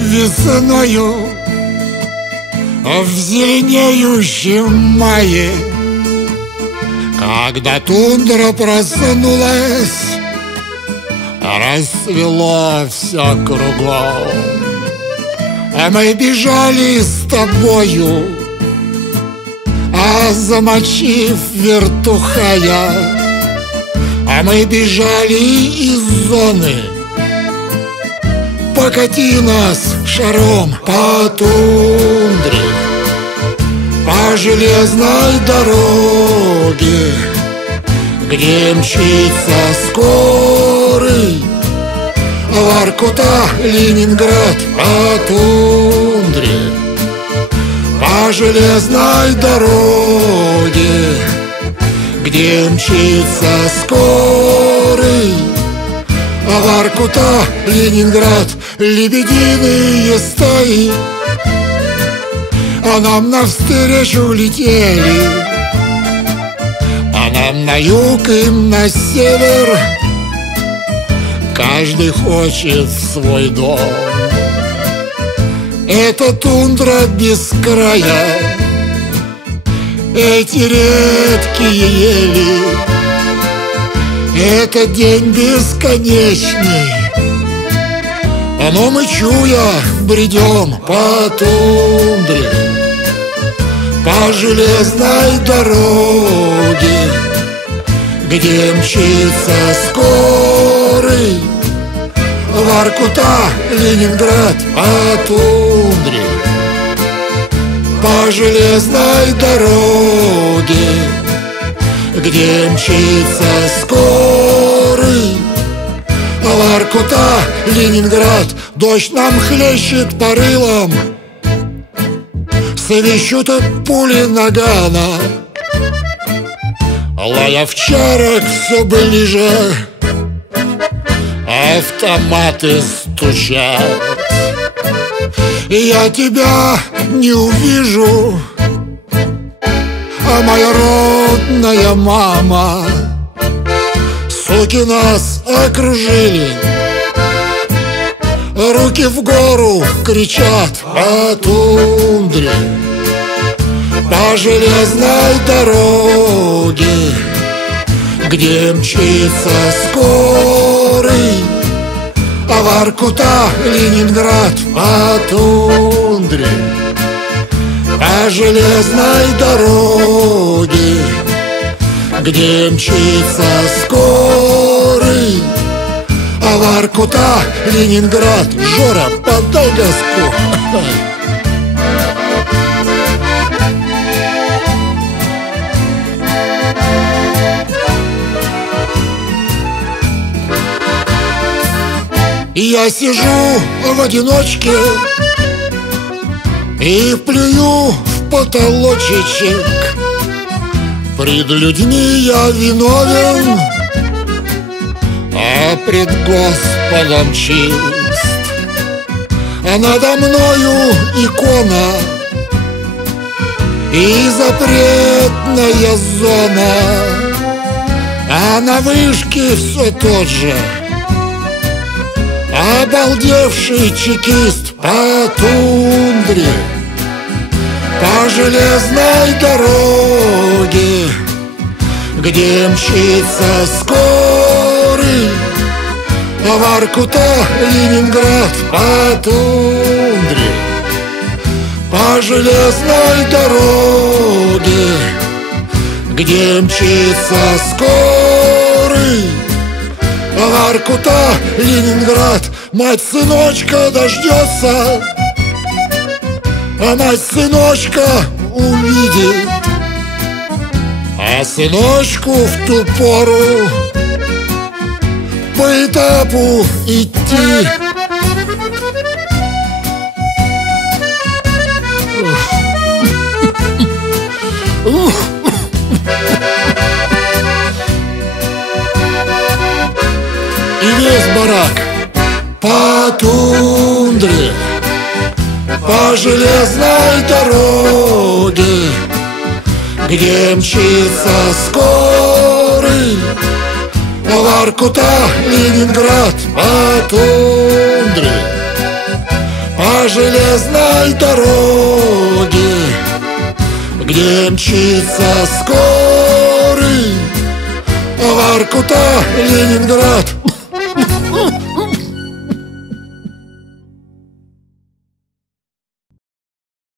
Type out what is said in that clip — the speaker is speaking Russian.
весною в зеленеющем мае, когда тундра проснулась, расцвело все кругом. А мы бежали с тобою, замочив вертухая. А мы бежали из зоны, покати нас шаром по тундре, по железной дороге, где мчится скорый Воркута, Ленинград, по тундре, по железной дороге, где мчится скорый Воркута, Ленинград. Лебединые стаи нам навстречу летели, нам на юг и на север. Каждый хочет свой дом. Это тундра без края, эти редкие ели, это день бесконечный. Но мы, чуя, бредем по тундре, по железной дороге, где мчится скорый Воркута, Ленинград, по тундре, по железной дороге, где мчится скорый Воркута, Ленинград. Дождь нам хлещет по рылам, свищут пули нагана. Лая в чарах все ближе, автоматы стучат. Я тебя не увижу, моя родная мама. Суки нас окружили, руки в гору кричат по тундре, по железной дороге, где мчится скорый Воркута, Ленинград, по тундре, по железной дороге, где мчится скорый Воркута, Ленинград. Жора, подай газку. Я сижу в одиночке и плюю в потолочечек. Пред людьми я виновен, а пред Господом чист. А надо мною икона и запретная зона, а на вышке все тот же обалдевший чекист по тундре, по железной дороге, где мчится скорый Воркута, Ленинград, по тундре, по железной дороге, где мчится скорый Воркута, Ленинград. Мать сыночка дождется, а мать сыночка увидит, а сыночку в ту пору по этапу идти. И весь барак по тундре, по железной дороге, где мчится скорый Воркута, Ленинград, по тундре, по по железной дороге, где мчится скорый Воркута, Ленинград.